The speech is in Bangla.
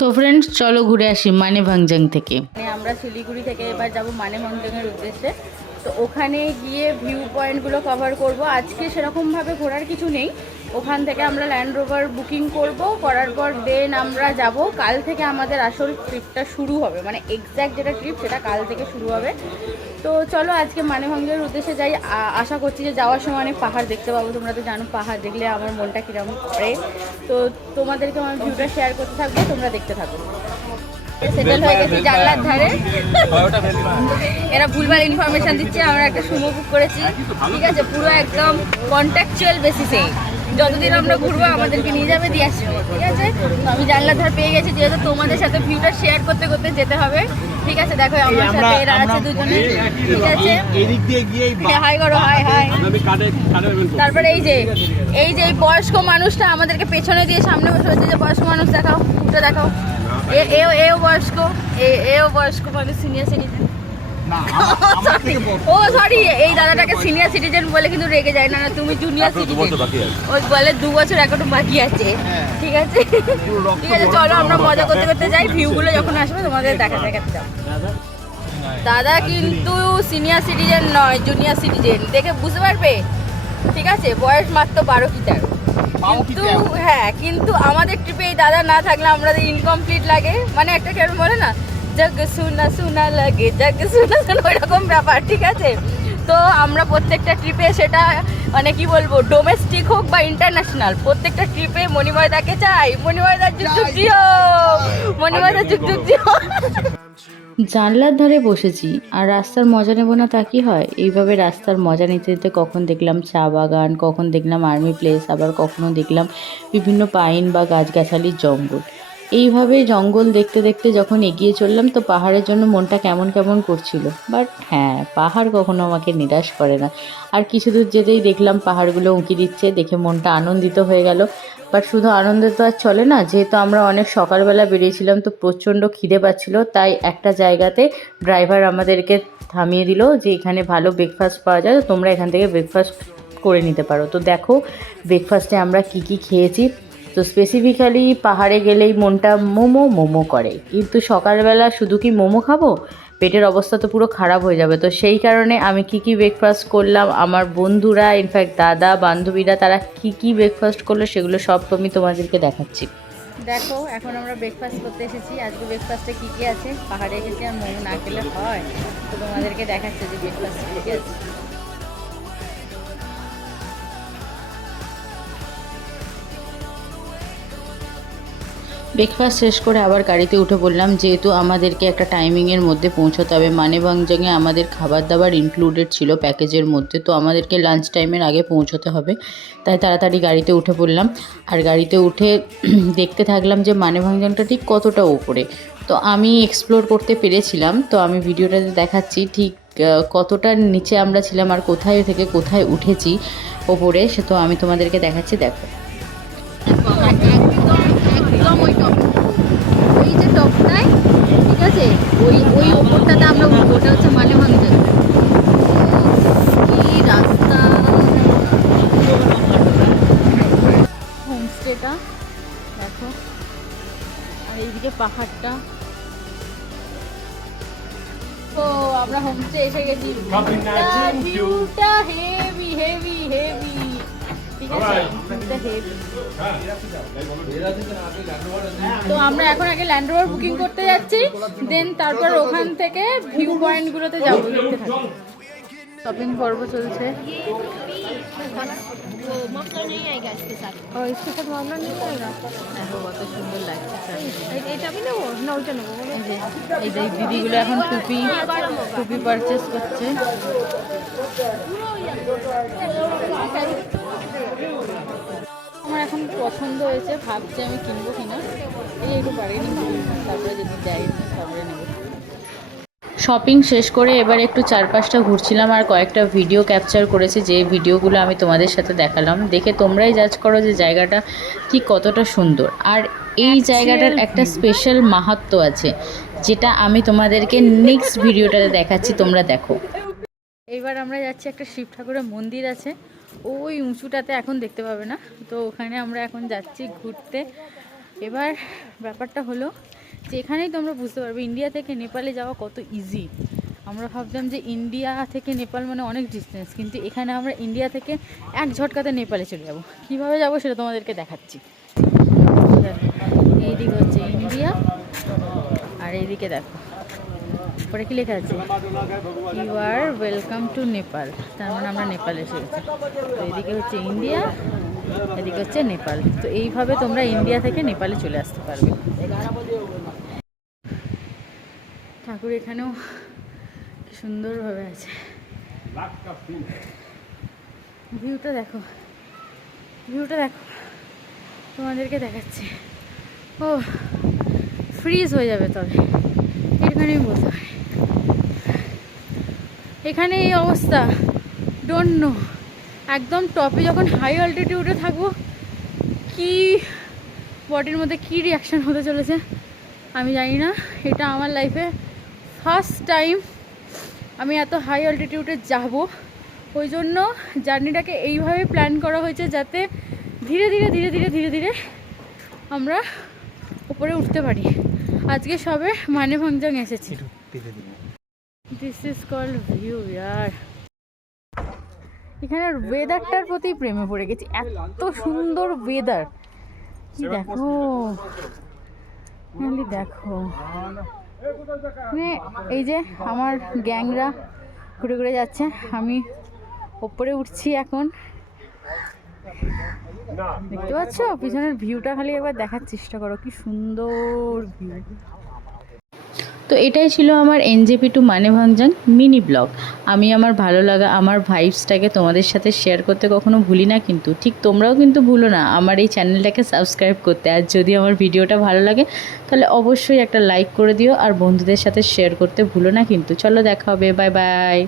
তো ফ্রেন্ডস চলো ঘুরে আসি মানেভাংজাং থেকে। আমরা শিলিগুড়ি থেকে এবার যাব মানেভঞ্জনের উদ্দেশ্যে। তো ওখানে গিয়ে ভিউ পয়েন্টগুলো কভার করব। আজকে সেরকমভাবে ঘোরার কিছু নেই। ওখান থেকে আমরা ল্যান্ড রোভার বুকিং করার পর দেন আমরা যাব। কাল থেকে আমাদের আসল ট্রিপটা শুরু হবে, মানে এক্স্যাক্ট যেটা ট্রিপ সেটা কাল থেকে শুরু হবে। তো চলো আজকে মানেভঞ্জনের উদ্দেশ্যে যাই। আশা করছি যে যাওয়ার সময় অনেক পাহাড় দেখতে পাবো। তোমরা তো জানো পাহাড় দেখলে আমার মনটা কীরকম করে। তো তোমাদেরকে আমার ভিউটা শেয়ার করতে থাকবো, তোমরা দেখতে থাকো। সেটেল হয়ে গেছি জানলার ধারে। এরা ভুলভাল ইনফরমেশন দিচ্ছে। আমরা একটা সুমো বুক করেছি, ঠিক আছে, পুরো একদম কন্ট্রাকচুয়াল বেসিসে। যতদিন আমরা ঘুরবো আমাদেরকে নিয়ে যাবে, দিয়ে আসবে, ঠিক আছে। তো আমি জানলার ধার পেয়ে গেছি, যেহেতু তোমাদের সাথে ভিউটা শেয়ার করতে করতে যেতে হবে, ঠিক আছে। দেখো আমার সাথে এরা আছে দুজনে, ঠিক আছে। হাই করো, হাই হাই। তারপরে এই যে এই বয়স্ক মানুষটা আমাদেরকে পেছনে দিয়ে সামনে বসে হচ্ছে। যে বয়স্ক মানুষ দেখাও, উঠে দেখাও। এও বয়স্ক মানুষ, সিনিয়র সিটিজেন। ও সরি, এই দাদাটাকে সিনিয়র সিটিজেন বলে কিন্তু রেগে যায় না। তুমি জুনিয়র সিটিজেন। ওই বলে 2 বছর এখনো বাকি আছে, ঠিক আছে। ঠিক আছে, চলো আমরা মজা করতে করতে যাই। ভিউগুলো যখন আসবে তোমাদের দেখাতে যাও। দাদা কিন্তু সিনিয়র সিটিজেন নয়, জুনিয়র সিটিজেন, দেখে বুঝতে পারবে, ঠিক আছে। বয়স মাত্র 12 কি 13। কিন্তু হ্যাঁ, কিন্তু আমাদের ট্রিপে এই দাদা না থাকলে আমাদের ইনকমপ্লিট লাগে। মানে একটা কেমন বলে না, জগ সুনা সুনা লাগে, জগ সুনা সুনা, ওইরকম ব্যাপার, ঠিক আছে। তো আমরা প্রত্যেকটা ট্রিপে, সেটা মানে কি বলবো, ডোমেস্টিক হোক বা ইন্টারন্যাশনাল, প্রত্যেকটা ট্রিপে মণিময়দাকে চাই। মণিময়দার যুগ যুগ জিও, মণিময়দার যুগ যুগ জিও। জানলার ধারে বসেছি আর রাস্তার মজা নেব না তা কি হয়। এইভাবে রাস্তার মজা নিতে নিতে কখন দেখলাম চা বাগান, কখন দেখলাম আর্মি প্লেস, আবার কখনো দেখলাম বিভিন্ন পাইন বা গাছগাছালির জঙ্গল। এইভাবে জঙ্গল দেখতে দেখতে যখন এগিয়ে চললাম তো পাহাড়ের জন্য মনটা কেমন কেমন করছিল। বাট হ্যাঁ, পাহাড় কখনো আমাকে নিরাশ করে না। আর কিছু দূর যেতেই দেখলাম পাহাড়গুলো উঁকি দিচ্ছে, দেখে মনটা আনন্দিত হয়ে গেল। বাট শুধু আনন্দ তো আর চলে না, যেহেতু আমরা অনেক সকালবেলা বেরিয়েছিলাম তো প্রচণ্ড খিদে পাচ্ছিলো। তাই একটা জায়গাতে ড্রাইভার আমাদেরকে থামিয়ে দিল যে এখানে ভালো ব্রেকফাস্ট পাওয়া যায়, তো তোমরা এখান থেকে ব্রেকফাস্ট করে নিতে পারো। তো দেখো ব্রেকফাস্টে আমরা কি কি খেয়েছি। তো স্পেসিফিক্যালি পাহাড়ে গেলেই মনটা মোমো করে, কিন্তু সকালবেলা শুধু কি মোমো খাবো, পেটের অবস্থা তো পুরো খারাপ হয়ে যাবে। তো সেই কারণে আমি কি ব্রেকফাস্ট করলাম, আমার বন্ধুরা, ইনফ্যাক্ট দাদা বান্ধবীরা, তারা কি ব্রেকফাস্ট করলো, সেগুলো সব আমি তোমাদেরকে দেখাচ্ছি। দেখো এখন আমরা ব্রেকফাস্ট করতে এসেছি। আজকে ব্রেকফাস্টে কী কী আছে, পাহাড়ে এসেছি আর মোমো না খেলে হয়। তো তোমাদেরকে দেখাচ্ছে যে ব্রেকফাস্টে কী কী আছে। ব্রেকফাস্ট শেষ করে আবার গাড়িতে উঠে পড়লাম, যেহেতু আমাদেরকে একটা টাইমিংয়ের মধ্যে পৌঁছতে হবে। মানেভাংজাংয়ে আমাদের খাবার দাবার ইনক্লুডেড ছিল প্যাকেজের মধ্যে, তো আমাদেরকে লাঞ্চ টাইমের আগে পৌঁছতে হবে। তাই তাড়াতাড়ি গাড়িতে উঠে পড়লাম। আর গাড়িতে উঠে দেখতে থাকলাম যে মানেভাংজাংটা ঠিক কতটা উপরে। তো আমি এক্সপ্লোর করতে পেরেছিলাম, তো আমি ভিডিওটাতে দেখাচ্ছি ঠিক কতটা নিচে আমরা ছিলাম আর কোথায় থেকে কোথায় উঠেছি ওপরে, সে তো আমি তোমাদেরকে দেখাচ্ছি, দেখো। একদম ওই টপ, ওই যে টপটায়, ঠিক আছে, ওই ওপরটাতে আমরা উঠবো। ওটা হচ্ছে মানেভাংজাং। কি রাস্তা, হোমস্টেটা দেখো, আর এইদিকে পাহাড়টা। তো আমরা হোমস্টে এসে গেছি। ভিউটা হেভি হেভি হেভি, ঠিক আছে, ভিউটা হেভি। তো আমরা এখন আগে ল্যান্ড রোভার বুকিং করতে যাচ্ছি, দেন তারপর ওখান থেকে ভিউ পয়েন্টগুলোতে যাবো, দেখতে থাকি। শপিং পর্ব চলছে। দেখো কত সুন্দর লাগছে। এই যে দিদিগুলো এখন টুপি পারচেস করছে। আমার এখন পছন্দ হয়েছে, ভাবছি আমি কিনবো কিনা। এই একটু বার্গেনিং করি, তারপরে যদি যাই তারপরে নেবো। শপিং শেষ করে এবার একটু চারপাশটা ঘুরছিলাম আর কয়েকটা ভিডিও ক্যাপচার করেছি, যে ভিডিওগুলো আমি তোমাদের সাথে দেখালাম। দেখে তোমরাই জাজ করো যে জায়গাটা ঠিক কতটা সুন্দর। আর এই জায়গাটার একটা স্পেশাল মাহাত্ম্য আছে, যেটা আমি তোমাদেরকে নেক্সট ভিডিওটাতে দেখাচ্ছি, তোমরা দেখো। এইবার আমরা যাচ্ছি, একটা শিব ঠাকুরের মন্দির আছে ওই উঁচুটাতে, এখন দেখতে পাবে না। তো ওখানে আমরা এখন যাচ্ছি ঘুরতে। এবার ব্যাপারটা হলো যে এখানেই তোমরা বুঝতে পারবে ইন্ডিয়া থেকে নেপালে যাওয়া কত ইজি। আমরা ভাবতাম যে ইন্ডিয়া থেকে নেপাল মানে অনেক ডিস্টেন্স, কিন্তু এখানে আমরা ইন্ডিয়া থেকে এক ঝটকাতে নেপালে চলে যাব। কীভাবে যাব সেটা তোমাদেরকে দেখাচ্ছি। এইদিকে হচ্ছে ইন্ডিয়া, আর এইদিকে দেখো পরে কি লেখা আছে, you are welcome to Nepal, তার মানে আমরা নেপালে এসে গেছি। তো এদিকে হচ্ছে ইন্ডিয়া, এদিকে হচ্ছে নেপাল। তো এইভাবে তোমরা ইন্ডিয়া থেকে নেপালে চলে আসতে পারবে। ঠাকুর এখানেও কি সুন্দরভাবে আছে, ভিউটা দেখো, ভিউটা দেখো, তোমাদেরকে দেখাচ্ছি। ও ফ্রিজ হয়ে যাবে তবে, এখানেই বলতে পারি। এখানে এই অবস্থা, ডোন্ট নো। একদম টপে যখন হাই অল্টিটিউডে থাকবো কি বডির মধ্যে কি রিয়াকশান হতে চলেছে আমি জানি না। এটা আমার লাইফে ফার্স্ট টাইম আমি এত হাই অল্টিটিউডে যাব। ওই জন্য জার্নিটাকে এইভাবে প্ল্যান করা হয়েছে যাতে ধীরে ধীরে ধীরে ধীরে ধীরে ধীরে আমরা উপরে উঠতে পারি। আজকে সবে মানেভঞ্জাং এসেছি। দিস ইজ কল্ড ভিউ ইয়ার। এখানের ওয়েদারটার প্রতি প্রেমে পড়ে গেছি, এত সুন্দর ওয়েদার। কি দেখো, দেখো মানে এই যে আমার গ্যাংরা ঘুরে ঘুরে যাচ্ছে, আমি ওপরে উঠছি এখন। দেখতে পাচ্ছ পিছনের ভিউটা, খালি একবার দেখার চেষ্টা করো, কি সুন্দর ভিউ। তো এটাই ছিল আমার এনজেপি টু মানেভঞ্জাং মিনি ব্লগ। আমি আমার ভালো লাগা, আমার ভাইবসটাকে তোমাদের সাথে শেয়ার করতে কখনো ভুলি না, কিন্তু ঠিক তোমরাও কিন্তু ভুলো না আমার এই চ্যানেলটাকে সাবস্ক্রাইব করতে। আর যদি আমার ভিডিওটা ভালো লাগে তাহলে অবশ্যই একটা লাইক করে দিও, আর বন্ধুদের সাথে শেয়ার করতে ভুলো না কিন্তু। চলো দেখা হবে, বাই বাই।